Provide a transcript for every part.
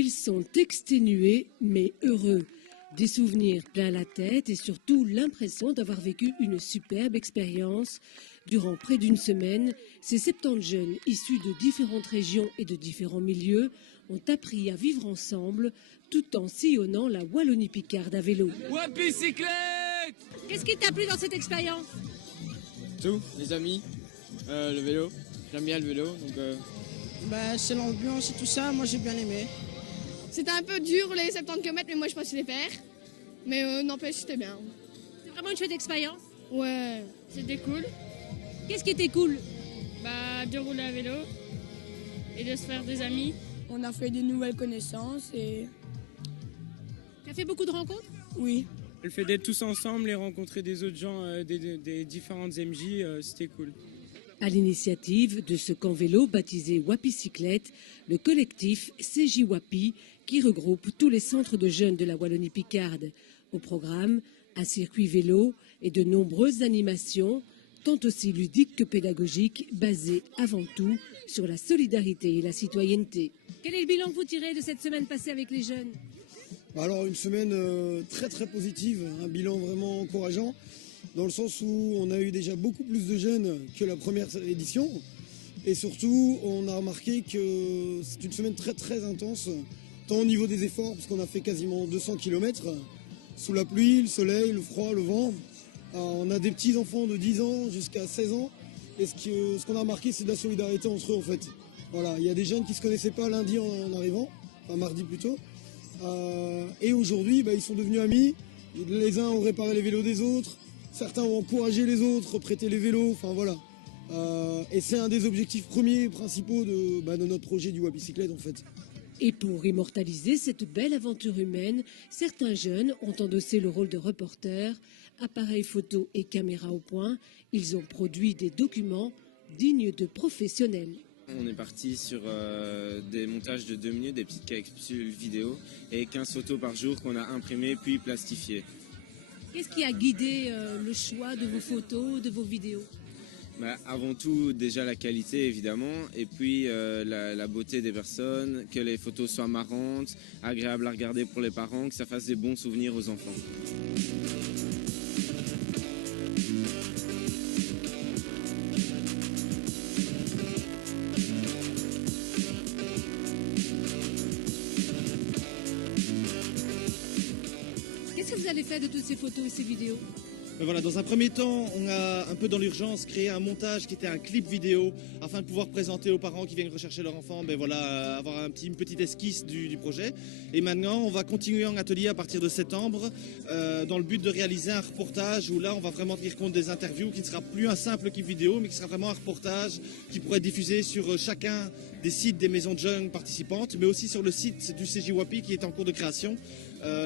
Ils sont exténués mais heureux. Des souvenirs plein la tête et surtout l'impression d'avoir vécu une superbe expérience. Durant près d'une semaine, ces 70 jeunes issus de différentes régions et de différents milieux ont appris à vivre ensemble tout en sillonnant la Wallonie-Picarde à vélo. Wapicyclette! Qu'est-ce qui t'a plu dans cette expérience? Tout, les amis, le vélo, j'aime bien le vélo. Donc, c'est l'ambiance et tout ça, moi j'ai bien aimé. C'était un peu dur les 70 km, mais moi je pense les faire. Mais n'empêche, c'était bien. C'est vraiment une chouette expérience. Ouais, c'était cool. Qu'est-ce qui était cool? De rouler à vélo et de se faire des amis. On a fait de nouvelles connaissances et Tu as fait beaucoup de rencontres? oui. Le fait d'être tous ensemble et rencontrer des autres gens des différentes MJ, c'était cool. À l'initiative de ce camp vélo baptisé Wapicyclette, le collectif CJ Wapi qui regroupe tous les centres de jeunes de la Wallonie-Picarde. Au programme, un circuit vélo et de nombreuses animations, tant aussi ludiques que pédagogiques, basées avant tout sur la solidarité et la citoyenneté. Quel est le bilan que vous tirez de cette semaine passée avec les jeunes? Alors une semaine très très positive, un bilan vraiment encourageant, dans le sens où on a eu déjà beaucoup plus de jeunes que la première édition. Et surtout, on a remarqué que c'est une semaine très très intense, tant au niveau des efforts, parce qu'on a fait quasiment 200 km, sous la pluie, le soleil, le froid, le vent. On a des petits enfants de 10 ans jusqu'à 16 ans, et ce qu'on a remarqué, c'est de la solidarité entre eux en fait. Voilà, il y a des jeunes qui ne se connaissaient pas lundi en arrivant, enfin mardi plutôt. Et aujourd'hui, ils sont devenus amis. Les uns ont réparé les vélos des autres, certains ont encouragé les autres, prêté les vélos, enfin voilà. Et c'est un des objectifs premiers et principaux de notre projet du Wapicyclette en fait. Et pour immortaliser cette belle aventure humaine, certains jeunes ont endossé le rôle de reporters. Appareils photo et caméras au point, ils ont produit des documents dignes de professionnels. On est parti sur des montages de 2 minutes, des petites capsules vidéo et 15 photos par jour qu'on a imprimées puis plastifiées. Qu'est-ce qui a guidé le choix de vos photos, de vos vidéos? Avant tout, déjà la qualité évidemment, et puis la beauté des personnes, que les photos soient marrantes, agréables à regarder pour les parents, que ça fasse des bons souvenirs aux enfants. Qu'est-ce que vous allez faire de toutes ces photos et ces vidéos? Voilà, dans un premier temps, on a un peu dans l'urgence créé un montage qui était un clip vidéo afin de pouvoir présenter aux parents qui viennent rechercher leur enfant, avoir une petite esquisse du projet. Et maintenant, on va continuer en atelier à partir de septembre dans le but de réaliser un reportage où là, on va vraiment tenir compte des interviews qui ne sera plus un simple clip vidéo, mais qui sera vraiment un reportage qui pourrait être diffusé sur chacun des sites des maisons de jeunes participantes, mais aussi sur le site du CJ Wapi qui est en cours de création,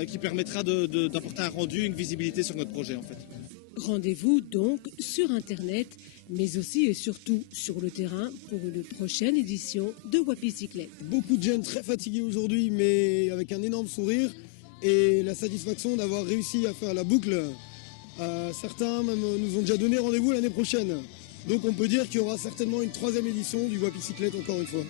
qui permettra d'apporter un rendu, une visibilité sur notre projet en fait. Rendez-vous donc sur Internet, mais aussi et surtout sur le terrain pour une prochaine édition de Wapicyclette. Beaucoup de jeunes très fatigués aujourd'hui, mais avec un énorme sourire et la satisfaction d'avoir réussi à faire la boucle. Certains même nous ont déjà donné rendez-vous l'année prochaine. Donc on peut dire qu'il y aura certainement une 3e édition du Wapicyclette encore une fois.